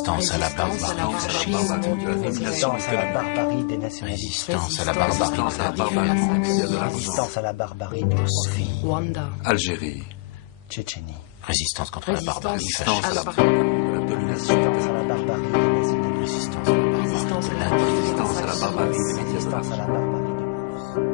Résistance à la barbarie fasciste. Résistance à la barbarie des nationalistes. Résistance à la barbarie de la différence. Résistance à la barbarie des homophobes. Rwanda. Algérie. Tchétchénie. Résistance contre la barbarie Résistance à fasciste. la domination. Résistance à la barbarie des nationalistes. Résistance à la barbarie de l'indifférence. Résistance à la barbarie des médias de Résistance à la barbarie des mœurs.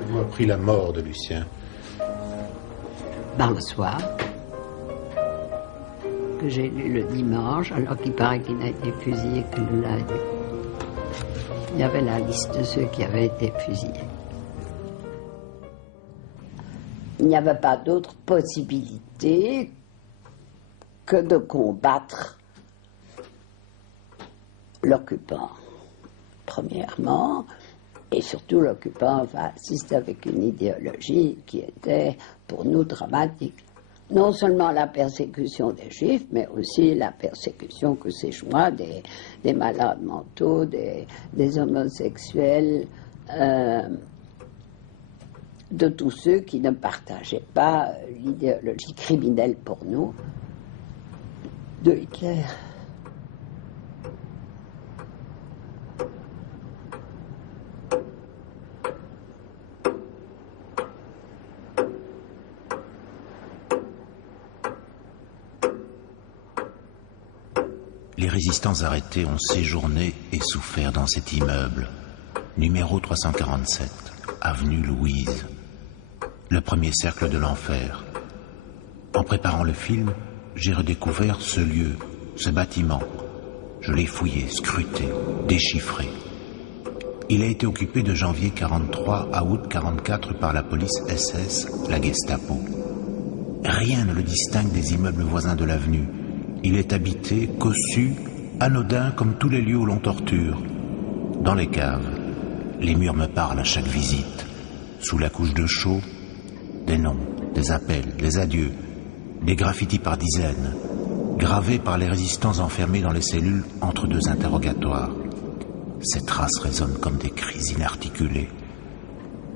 Avez-vous appris la mort de Lucien? Ben, le soir, que j'ai lu le dimanche, alors qu'il paraît qu'il n'a été fusillé que le lundi. Il y avait la liste de ceux qui avaient été fusillés. Il n'y avait pas d'autre possibilité que de combattre l'occupant, premièrement, et surtout l'occupant fasciste avec une idéologie qui était pour nous dramatique. Non seulement la persécution des Juifs, mais aussi la persécution que ces Chinois, des malades mentaux, des homosexuels, de tous ceux qui ne partageaient pas l'idéologie criminelle pour nous de Hitler. Les résistants arrêtés ont séjourné et souffert dans cet immeuble, numéro 347, avenue Louise, le premier cercle de l'enfer. En préparant le film, j'ai redécouvert ce lieu, ce bâtiment. Je l'ai fouillé, scruté, déchiffré. Il a été occupé de janvier 43 à août 44 par la police SS, la Gestapo. Rien ne le distingue des immeubles voisins de l'avenue. Il est habité, cossu, anodin comme tous les lieux où l'on torture. Dans les caves, les murs me parlent à chaque visite. Sous la couche de chaux, des noms, des appels, des adieux, des graffitis par dizaines, gravés par les résistants enfermés dans les cellules entre deux interrogatoires. Ces traces résonnent comme des cris inarticulés.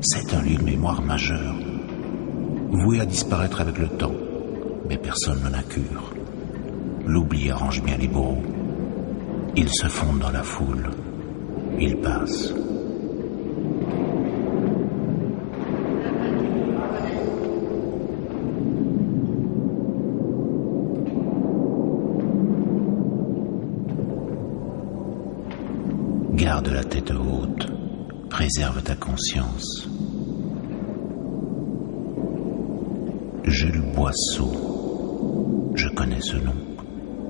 C'est un lieu de mémoire majeur, voué à disparaître avec le temps, mais personne n'en a cure. L'oubli arrange bien les bourreaux. Ils se fondent dans la foule. Ils passent. Garde la tête haute. Préserve ta conscience. Jules Boisseau. Je connais ce nom.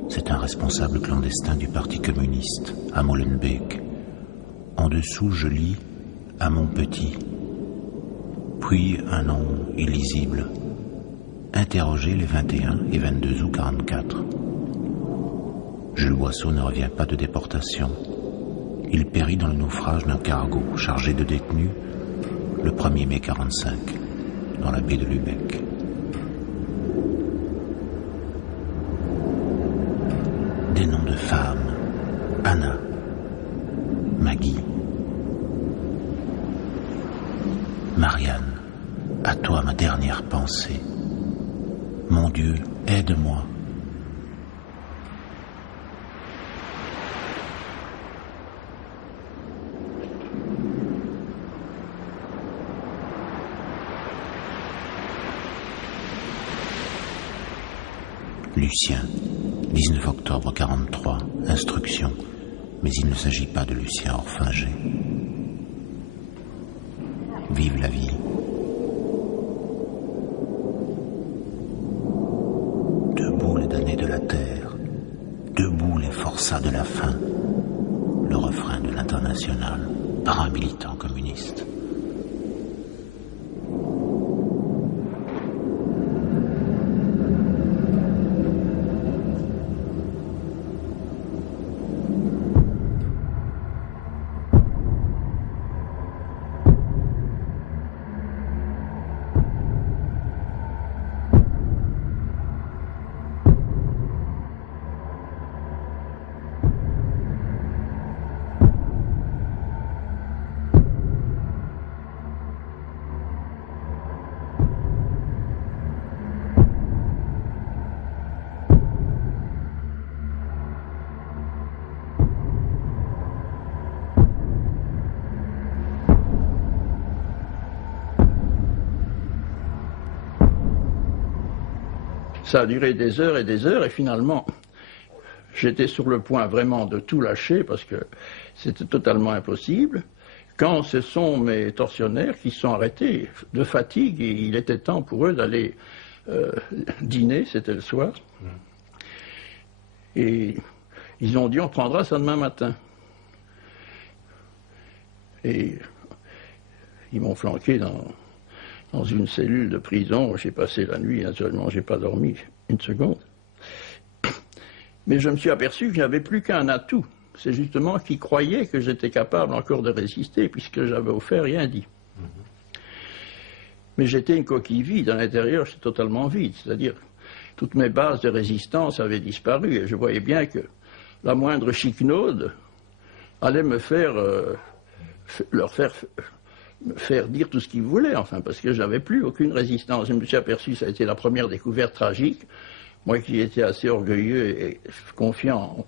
C'est un responsable clandestin du Parti communiste, à Molenbeek. En dessous, je lis « à mon petit ». Puis un nom illisible. Interrogé les 21 et 22 août 44. Jules Boisseau ne revient pas de déportation. Il périt dans le naufrage d'un cargo chargé de détenus le 1er mai 45. dans la baie de Lubeck. Des noms de femmes. Anna, Maggie, Marianne, à toi ma dernière pensée. Mon Dieu, aide-moi. Lucien, 19 octobre 43, instruction. Mais il ne s'agit pas de Lucien Orphinger. Vive la vie. Debout les damnés de la terre, debout les forçats de la faim. Le refrain de l'Internationale par un militant communiste. Ça a duré des heures et finalement, j'étais sur le point vraiment de tout lâcher parce que c'était totalement impossible. Quand ce sont mes tortionnaires qui sont arrêtés de fatigue, et il était temps pour eux d'aller dîner, c'était le soir. Et ils ont dit on prendra ça demain matin. Et ils m'ont flanqué dans une cellule de prison. J'ai passé la nuit, naturellement, j'ai pas dormi une seconde. Mais je me suis aperçu que je n'avais plus qu'un atout. C'est justement qu'ils croyaient que j'étais capable encore de résister, puisque j'avais au fait rien dit. Mais j'étais une coquille vide. À l'intérieur, j'étais totalement vide. C'est-à-dire, toutes mes bases de résistance avaient disparu. Et je voyais bien que la moindre chiquenaude allait me leur faire dire tout ce qu'ils voulaient, enfin, parce que j'avais plus aucune résistance. Je me suis aperçu, ça a été la première découverte tragique, moi qui étais assez orgueilleux et confiant,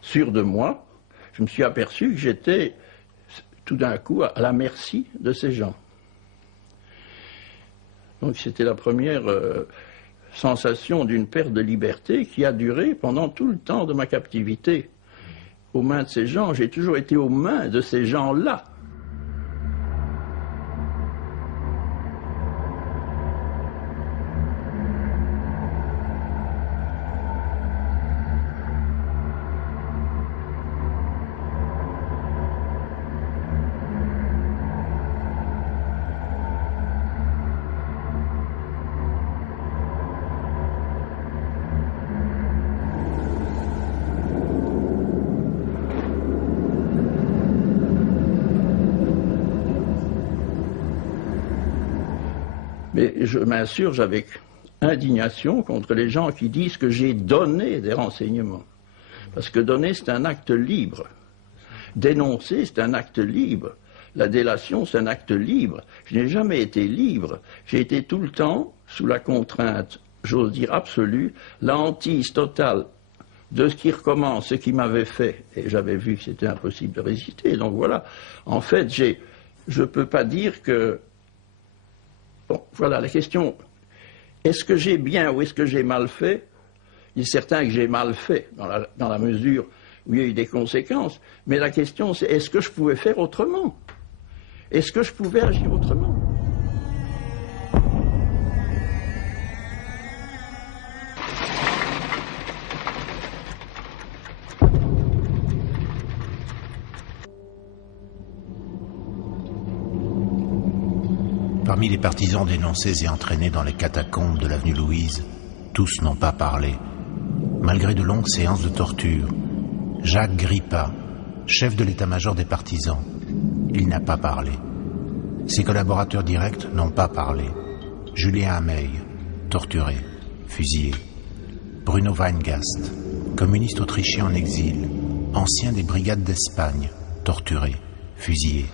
sûr de moi, je me suis aperçu que j'étais tout d'un coup à la merci de ces gens. Donc c'était la première sensation d'une perte de liberté qui a duré pendant tout le temps de ma captivité. Aux mains de ces gens, j'ai toujours été aux mains de ces gens-là. Mais je m'insurge avec indignation contre les gens qui disent que j'ai donné des renseignements. Parce que donner, c'est un acte libre. Dénoncer, c'est un acte libre. La délation, c'est un acte libre. Je n'ai jamais été libre. J'ai été tout le temps sous la contrainte, j'ose dire absolue, la hantise totale de ce qui recommence, ce qui m'avait fait. Et j'avais vu que c'était impossible de résister. Donc voilà. En fait, je ne peux pas dire que... Bon, voilà la question. Est-ce que j'ai bien ou est-ce que j'ai mal fait? Il est certain que j'ai mal fait, dans la mesure où il y a eu des conséquences. Mais la question, c'est est-ce que je pouvais faire autrement? Est-ce que je pouvais agir autrement? Parmi les partisans dénoncés et entraînés dans les catacombes de l'avenue Louise, tous n'ont pas parlé. Malgré de longues séances de torture, Jacques Grippa, chef de l'état-major des partisans, il n'a pas parlé. Ses collaborateurs directs n'ont pas parlé. Julien Hamey, torturé, fusillé. Bruno Weingast, communiste autrichien en exil, ancien des brigades d'Espagne, torturé, fusillé.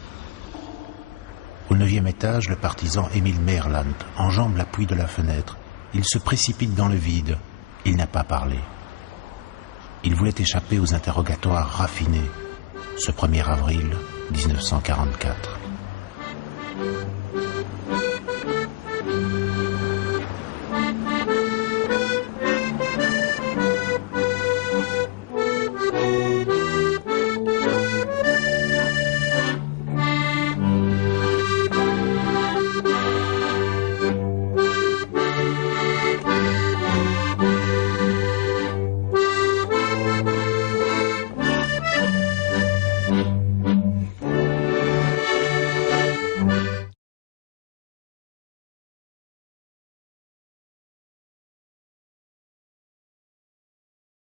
Au 9e étage, le partisan Émile Meerland enjambe l'appui de la fenêtre. Il se précipite dans le vide. Il n'a pas parlé. Il voulait échapper aux interrogatoires raffinés. Ce 1er avril 1944.